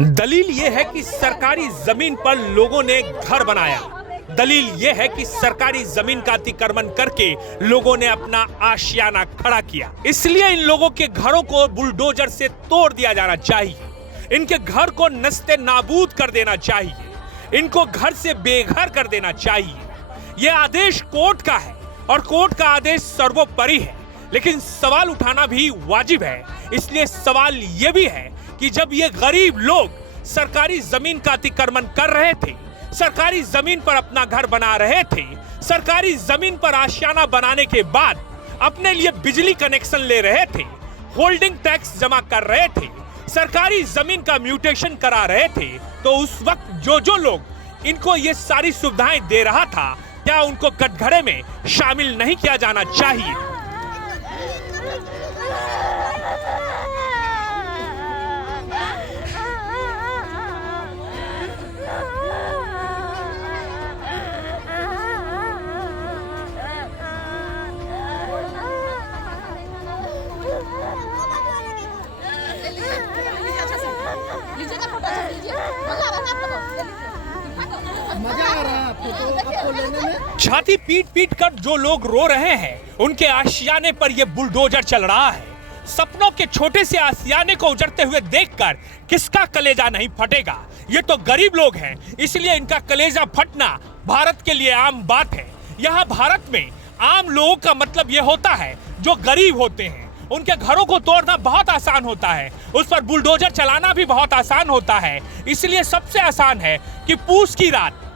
दलील ये है कि सरकारी जमीन पर लोगों ने घर बनाया। दलील ये है कि सरकारी जमीन का अतिक्रमण करके लोगों ने अपना आशियाना खड़ा किया। इसलिए इन लोगों के घरों को बुलडोजर से तोड़ दिया जाना चाहिए। इनके घर को नस्ते नाबूद कर देना चाहिए। इनको घर से बेघर कर देना चाहिए। यह आदेश कोर्ट का है और कोर्ट का आदेश सर्वोपरि है, लेकिन सवाल उठाना भी वाजिब है। इसलिए सवाल यह भी है कि जब ये गरीब लोग सरकारी जमीन का अतिक्रमण कर रहे थे, सरकारी जमीन पर अपना घर बना रहे थे, सरकारी जमीन पर आशियाना बनाने के बाद अपने लिए बिजली कनेक्शन ले रहे थे, होल्डिंग टैक्स जमा कर रहे थे, सरकारी जमीन का म्यूटेशन करा रहे थे, तो उस वक्त जो लोग इनको ये सारी सुविधाएं दे रहा था, क्या उनको कटघरे में शामिल नहीं किया जाना चाहिए? मजा आ रहा है आपको लेने में? छाती पीट पीट कर जो लोग रो रहे हैं, उनके आशियाने पर यह बुलडोजर चल रहा है। सपनों के छोटे से आशियाने को उजड़ते हुए देखकर किसका कलेजा नहीं फटेगा? ये तो गरीब लोग हैं, इसलिए इनका कलेजा फटना भारत के लिए आम बात है। यहाँ भारत में आम लोगों का मतलब ये होता है जो गरीब होते हैं। उनके घरों को तोड़ना बहुत आसान होता है, उस पर बुलडोजर चलाना भी बहुत आसान होता है। इसलिए सबसे आसान है कि पूस की रात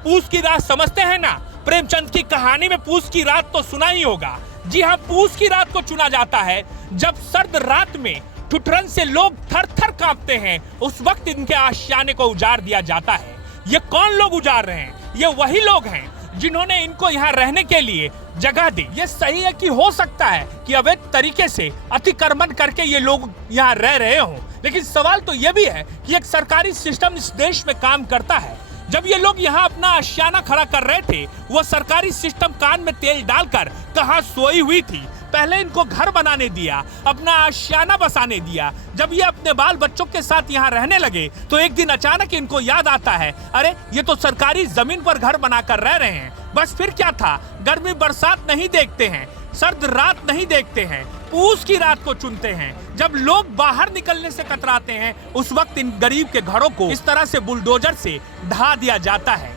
समझते हैं ना? प्रेमचंद की कहानी में पूस की रात तो सुना ही होगा। जी हाँ, पूस की रात को चुना जाता है जब सर्द रात में ठुठरन से लोग थर थर कांपते हैं। उस वक्त इनके आशियाने को उजाड़ दिया जाता है। ये कौन लोग उजाड़ रहे हैं? ये वही लोग हैं जिन्होंने इनको यहाँ रहने के लिए जगह दी। ये सही है कि हो सकता है कि अवैध तरीके से अतिक्रमण करके ये लोग यहाँ रह रहे हों, लेकिन सवाल तो ये भी है कि एक सरकारी सिस्टम इस देश में काम करता है। जब ये लोग यहाँ अपना आशियाना खड़ा कर रहे थे, वो सरकारी सिस्टम कान में तेल डालकर कहाँ सोई हुई थी? पहले इनको घर बनाने दिया, अपना आशियाना बसाने दिया। जब ये अपने बाल बच्चों के साथ यहाँ रहने लगे तो एक दिन अचानक इनको याद आता है, अरे ये तो सरकारी जमीन पर घर बनाकर रह रहे हैं। बस फिर क्या था? गर्मी बरसात नहीं देखते हैं, सर्द रात नहीं देखते हैं, पूस की रात को चुनते हैं। जब लोग बाहर निकलने से कतराते हैं, उस वक्त इन गरीब के घरों को इस तरह से बुलडोजर से ढा दिया जाता है।